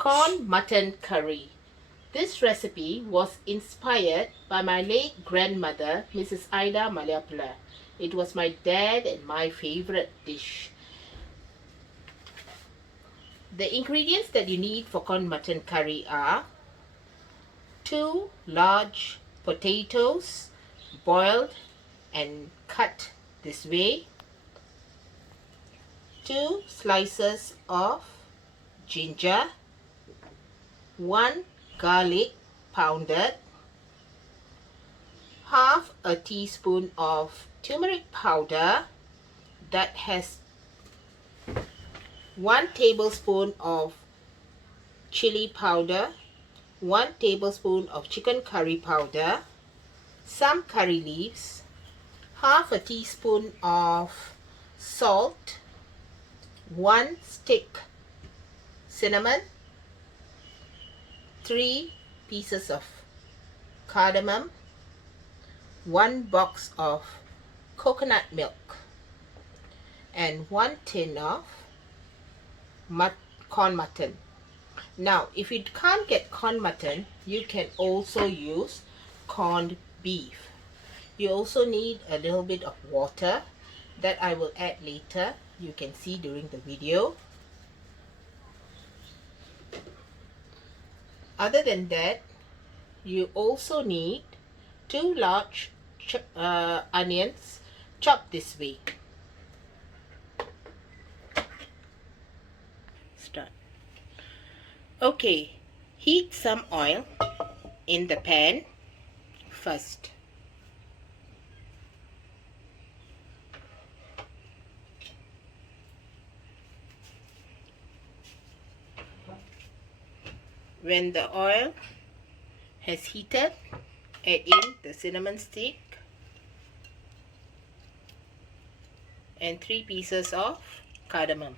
Corn mutton curry. This recipe was inspired by my late grandmother, Mrs. Ida Malayapula. It was my dad and my favorite dish. The ingredients that you need for corn mutton curry are 2 large potatoes, boiled and cut this way, 2 slices of ginger, 1 garlic pounded, half a teaspoon of turmeric powder that has 1 tablespoon of chili powder, 1 tablespoon of chicken curry powder, some curry leaves, half a teaspoon of salt, 1 stick cinnamon, 3 pieces of cardamom, 1 box of coconut milk, and 1 tin of corn mutton. Now, if you can't get corn mutton, you can also use corned beef. You also need a little bit of water that I will add later. You can see during the video. Other than that, you also need 2 large onions chopped this way. Start. Okay, heat some oil in the pan first. When the oil has heated, add in the cinnamon stick and 3 pieces of cardamom.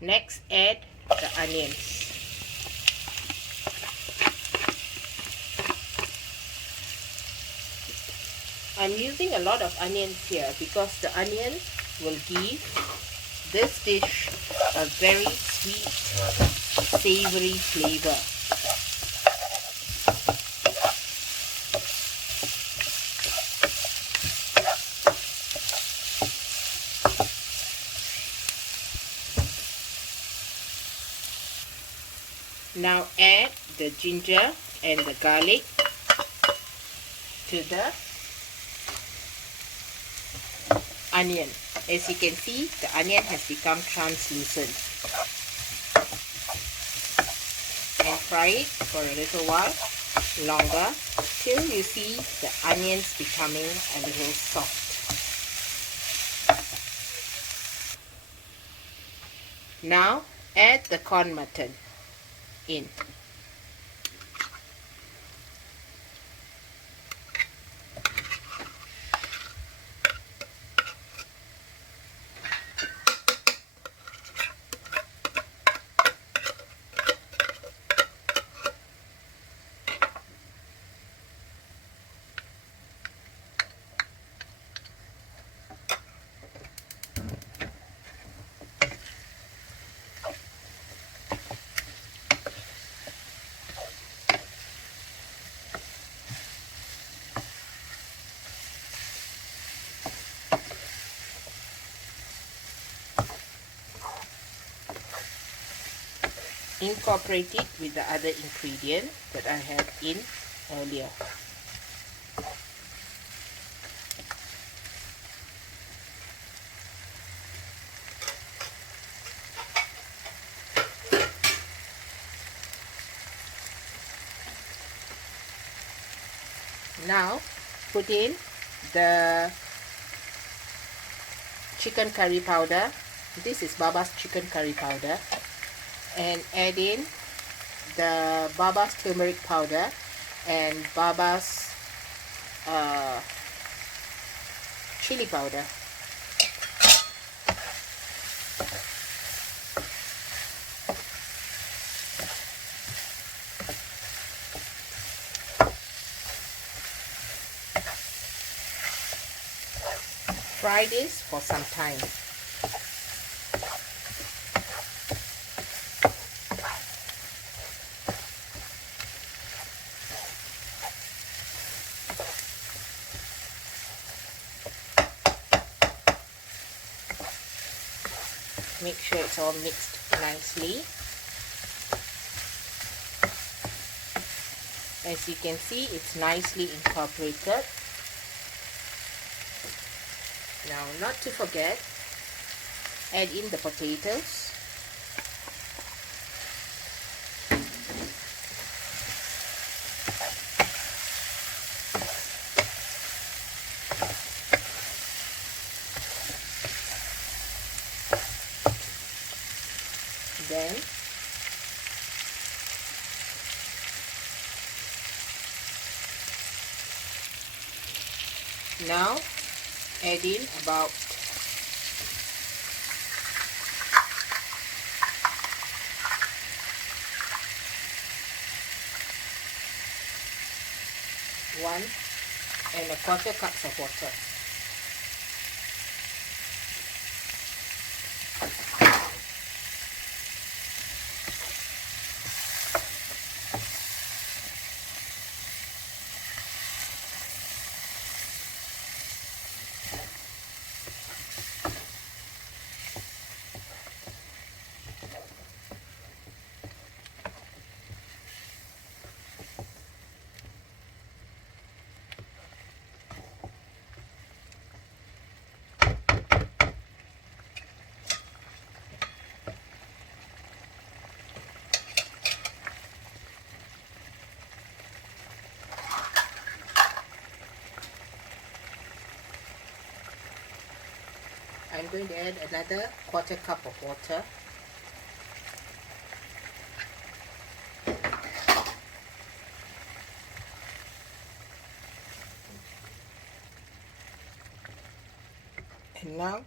Next, add the onions. I'm using a lot of onions here because the onion will give this dish a very sweet, savory flavor. Now add the ginger and the garlic to the onion. As you can see, the onion has become translucent. And fry it for a little while longer till you see the onions becoming a little soft. Now add the corn mutton in. Incorporate it with the other ingredient that I had in earlier. Now put in the chicken curry powder. This is Baba's chicken curry powder. And add in the Baba's turmeric powder and Baba's chili powder. Fry this for some time. Make sure it's all mixed nicely. As you can see, it's nicely incorporated. Now, not to forget, add in the potatoes. Then now add in about 1¼ cups of water. I'm going to add another 1/4 cup of water. And now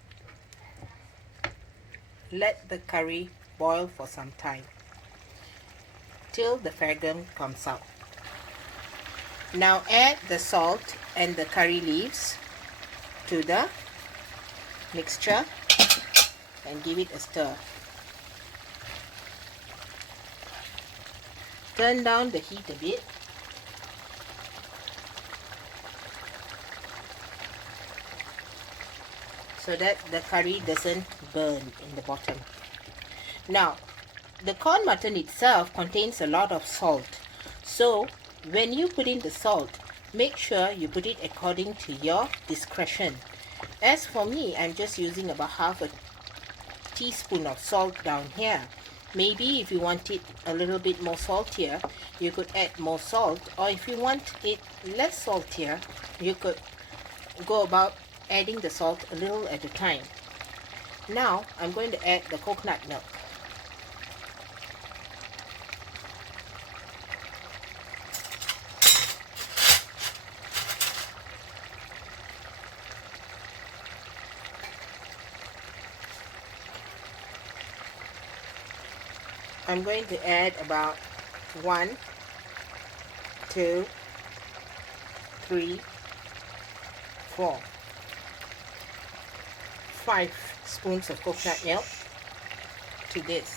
let the curry boil for some time till the fragrance comes out. Now add the salt and the curry leaves to the mixture and give it a stir. Turn down the heat a bit. So that the curry doesn't burn in the bottom. Now, the corn mutton itself contains a lot of salt. So, when you put in the salt, make sure you put it according to your discretion. As for me, I'm just using about 1/2 teaspoon of salt down here. Maybe if you want it a little bit more saltier, you could add more salt. Or if you want it less saltier, you could go about adding the salt a little at a time. Now, I'm going to add the coconut milk. I'm going to add about 1, 2, 3, 4, 5 spoons of coconut milk to this.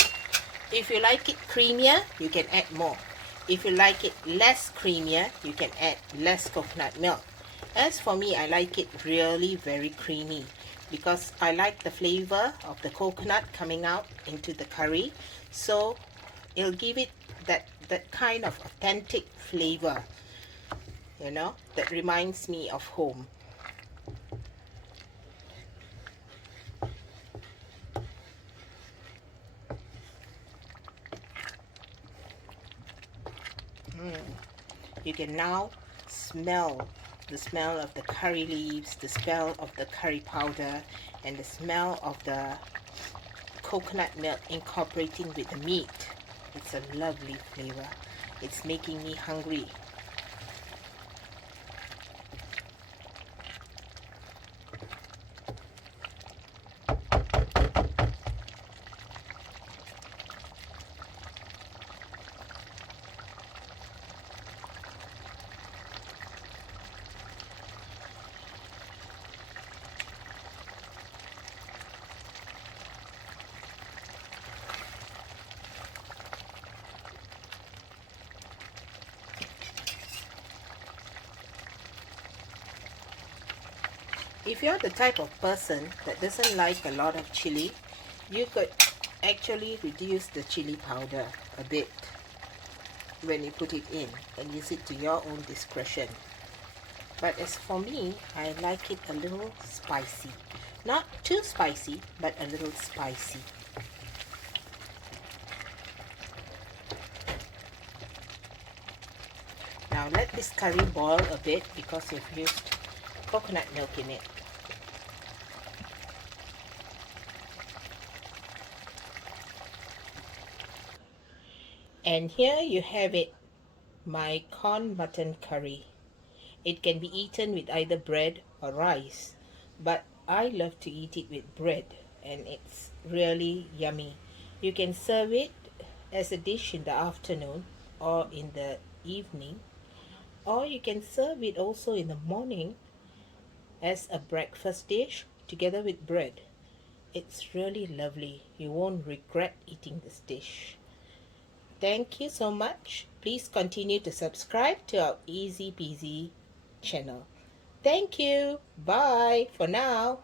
If you like it creamier, you can add more. If you like it less creamier, you can add less coconut milk. As for me, I like it really very creamy because I like the flavor of the coconut coming out into the curry. So it'll give it that kind of authentic flavor, you know, that reminds me of home. You can now smell the smell of the curry leaves, the smell of the curry powder, and the smell of the coconut milk incorporating with the meat. It's a lovely flavor. It's making me hungry. If you're the type of person that doesn't like a lot of chili, you could actually reduce the chili powder a bit when you put it in and use it to your own discretion. But as for me, I like it a little spicy. Not too spicy, but a little spicy. Now let this curry boil a bit because you've used coconut milk in it. And here you have it, my corn mutton curry. It can be eaten with either bread or rice, but I love to eat it with bread, and it's really yummy. You can serve it as a dish in the afternoon or in the evening, or you can serve it also in the morning as a breakfast dish together with bread. It's really lovely. You won't regret eating this dish. Thank you so much. Please continue to subscribe to our Easy Peasy channel. Thank you. Bye for now.